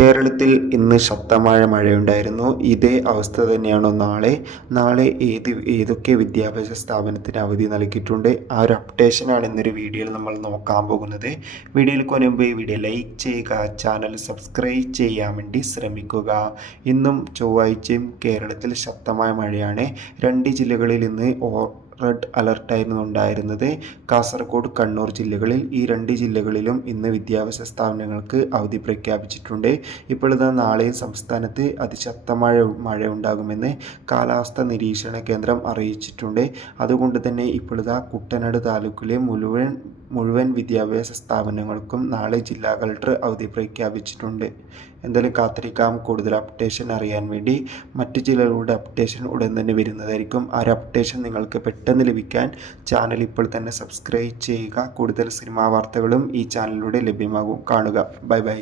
കേരളത്തിൽ ഇന്ന് ശക്തമായ മഴയുണ്ടായിരുന്നു. ഇതേ അവസ്ഥ തന്നെയാണോ നാളെ ഏതൊക്കെ വിദ്യാഭ്യാസ സ്ഥാപനത്തിന് അവധി നൽകിയിട്ടുണ്ട്? ആ ഒരു അപ്ഡേഷനാണ് ഇന്നൊരു വീഡിയോയിൽ നമ്മൾ നോക്കാൻ പോകുന്നത്. വീഡിയോയിൽ മുൻപ് വീഡിയോ ലൈക്ക് ചെയ്യുക, ചാനൽ സബ്സ്ക്രൈബ് ചെയ്യാൻ വേണ്ടി ശ്രമിക്കുക. ഇന്നും ചൊവ്വാഴ്ചയും കേരളത്തിൽ ശക്തമായ മഴയാണ്. 2 ജില്ലകളിൽ ഇന്ന് റെഡ് അലർട്ടായിരുന്നു ഉണ്ടായിരുന്നത്. കാസർഗോഡ്, കണ്ണൂർ ജില്ലകളിൽ. ഈ 2 ജില്ലകളിലും ഇന്ന് വിദ്യാഭ്യാസ സ്ഥാപനങ്ങൾക്ക് അവധി പ്രഖ്യാപിച്ചിട്ടുണ്ട്. ഇപ്പോൾ നാളെയും സംസ്ഥാനത്ത് അതിശക്തമായ മഴ ഉണ്ടാകുമെന്ന് കാലാവസ്ഥാ നിരീക്ഷണ കേന്ദ്രം അറിയിച്ചിട്ടുണ്ട്. അതുകൊണ്ട് തന്നെ ഇപ്പോൾ കുട്ടനാട് താലൂക്കിലെ മുഴുവൻ വിദ്യാഭ്യാസ സ്ഥാപനങ്ങൾക്കും നാളെ ജില്ലാ കളക്ടർ അവധി പ്രഖ്യാപിച്ചിട്ടുണ്ട്. എന്തായാലും കാത്തിരിക്കാം. കൂടുതൽ അപ്ഡേഷൻ അറിയാൻ വേണ്ടി മറ്റു ജില്ലകളുടെ അപ്ഡേഷൻ ഉടൻ തന്നെ വരുന്നതായിരിക്കും. ആ ഒരു അപ്ഡേഷൻ നിങ്ങൾക്ക് പെട്ടെന്ന് ലഭിക്കാൻ ചാനൽ ഇപ്പോൾ തന്നെ സബ്സ്ക്രൈബ് ചെയ്യുക. കൂടുതൽ സിനിമാ വാർത്തകളും ഈ ചാനലിലൂടെ ലഭ്യമാകും. കാണുക. Bye bye.